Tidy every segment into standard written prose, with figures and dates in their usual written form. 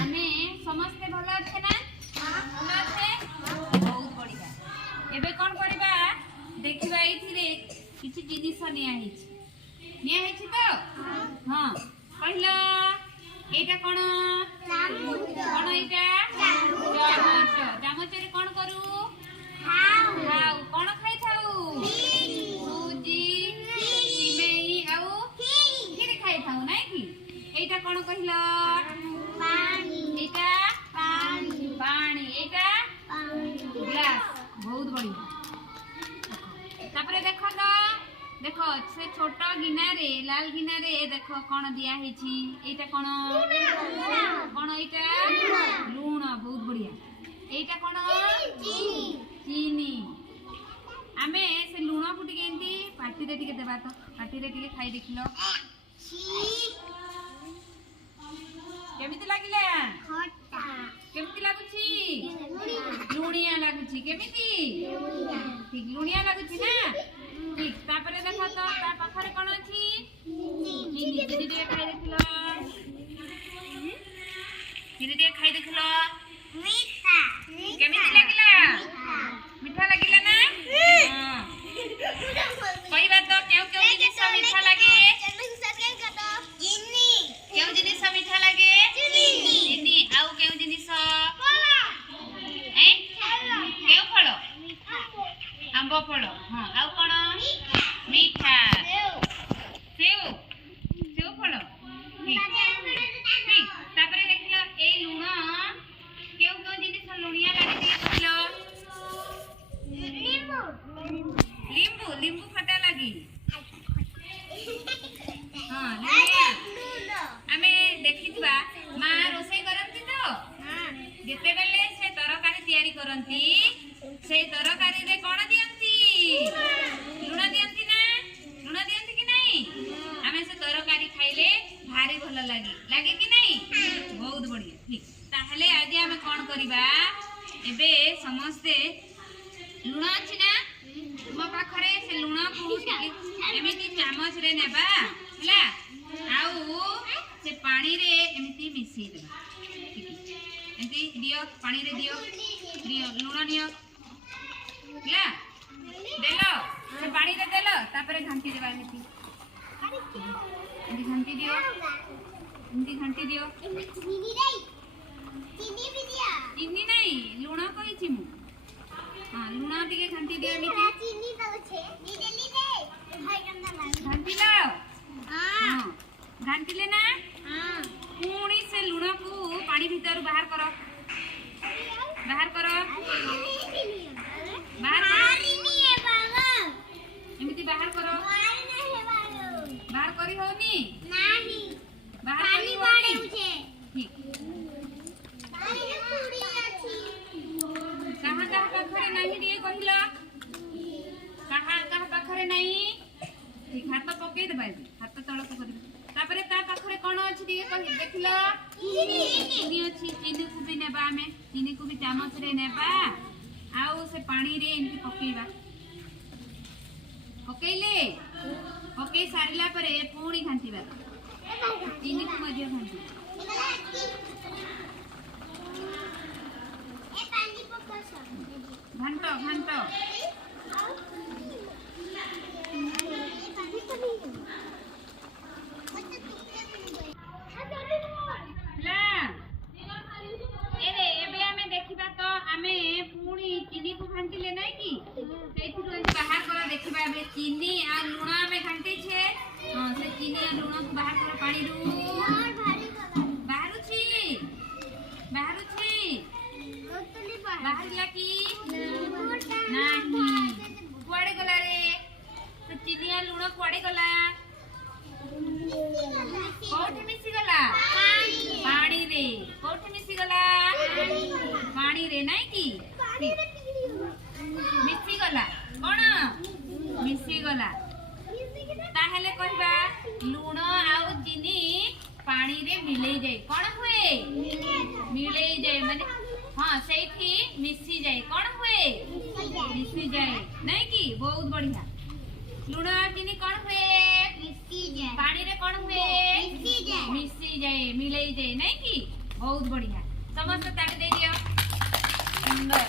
आमे समस्ते भल अच्छे ना भल अच्छे बहुत बढ़िया एबे कोन करबा देखिबा एथिरे किछि जिनिस निया हेछि तो हां पहिला एटा कोन कोन एटा चामच रे कोन करू खाऊ कोन खाइ थाऊ सूजी सिमेई आउ खीर खाइ थाऊ नै कि एटा कोन कहिला पानी एटा पानी एटा ग्लास बहुत बढ़िया तापरे देखो तो देखो से छोटा गिना रे लाल गिना रे देखो कोन दिया हेछि एटा कोन कोन एटा लूण बहुत बढ़िया एटा कोन चीनी आमे से लूण फुटी केंती पाटी रे टिके देबा तो पाटी रे टिके खाई देखिलो केमिति लागिला खट्टा केमिति लागुछि लुणिया लागुछि केमिति ठीक लुणिया लागुछि ना ठीक तापरे देखो तो ता पाखरे कोन अछि चीनी चीनी दे खाई देखिलो चीनी दे खाई देखिलो मीठा केमिति लागिला मीठा लागिला ना हां कहबा तो केउ केउ जिनिस मीठा लागे चीनी केउ जिनिस मीठा लागे चीनी आउ केउ जिनिस फल ए केउ फल आंबो फल हां आउ कोन मीठा सेव सेव फल ठीक ठीक तापरे देखिलो ए लूण केउ केउ जिनिस लुणिया लागे टिके कहलो लींबू लींबू खट्टा लागी हां लुणिया आमे देखितबा मा रोसई करंती तो जेते बेले से तरकारी तयारी करंती से तरकारी रे कोन दियंती लूण दियंती ना लूण दियंती कि नहीं आमे से तरकारी खाइले भारी भल लागे कि नहीं बहुत बढ़िया ठीक ताहले आज आमे कोन करिबा एबे समस्ते लूण अछि ना मो पाखरे से लूण को एमिति चामच रे नेबा हला आउ से पानी रे एमिति मिसि देबा ठीक एमिति दियो पानी रे दियो लूण नियो हला देलो से पानी रे देलो तापरे घंटी देबा एमिति घंटी दियो एमिति घंटी दियो चीनी नहीं लूण कहिछि मु हां लूण टिके घंटी दियो एमिति चीनी दउछे दिदेली दे भाई गंदा लाग घंटी लाओ हां घंटी लेना हां पुणी से लूण को पानी भीतर बाहर करो बाहर करो एमिति बाहर करो बाहर करी होनी नाही बाहर पानी बाड़े उठे ठीक कहां कहां पाखरे नाही दिए कहिला कहां कहां पाखरे नाही ठीक हाथ पके देबा हाथ तळ को कर तापरे ता पाखरे कोन अछि दिए कहि देखिला चीनी अछि चीनी को भी नेबा हमें चीनी को भी चामच रे नेबा आउ से पानी रे एंती पकेबा पकेले पके सारिला परे पूरी घंटीबा चीनी को मध्य घंटी ए पानी पकस घंटो घंटो चीनी को घंटी ले नहीं की सेठु बाहर करा देखिबा बे चीनी आ लूण में घंटी छे हां से चीनी आ लूण को बाहर करा पानी रु और भारी कला बाहरु छी ओतली बाहर लाकी नहीं कुआडे गला रे तो चीनी आ लूण कुआडे गला कोठे मिसी गला पानी रे कोठे मिसी गला पानी रे नहीं की मिसी गला कोन मिसी गला ताहेले कहबा लूण आउ चीनी पानी रे मिलई जाय कोन हुए मिलई जाय माने हां सेठी मिसी जाय कोन हुए मिसी जाय नहीं की बहुत बढ़िया लूण और चीनी कोन हुए मिसी जाय पानी रे कोन हुए मिसी जाय मिलई जाय नहीं की बहुत बढ़िया समस्त ताली दे दियो सुंदर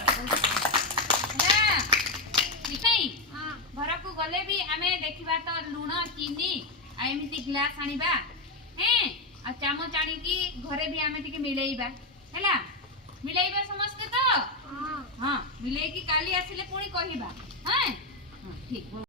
ना ठीक है घर को गले भी आमे देखिबा तो लूण चीनी आ एमिति ग्लास आनिबा हैं आ चामच आनी की घरे भी आमे टिके मिलेइबा हैला मिलेइबा समस्त तो हां मिलेई की काली आसिले पुणी कहिबा हैं ठीक।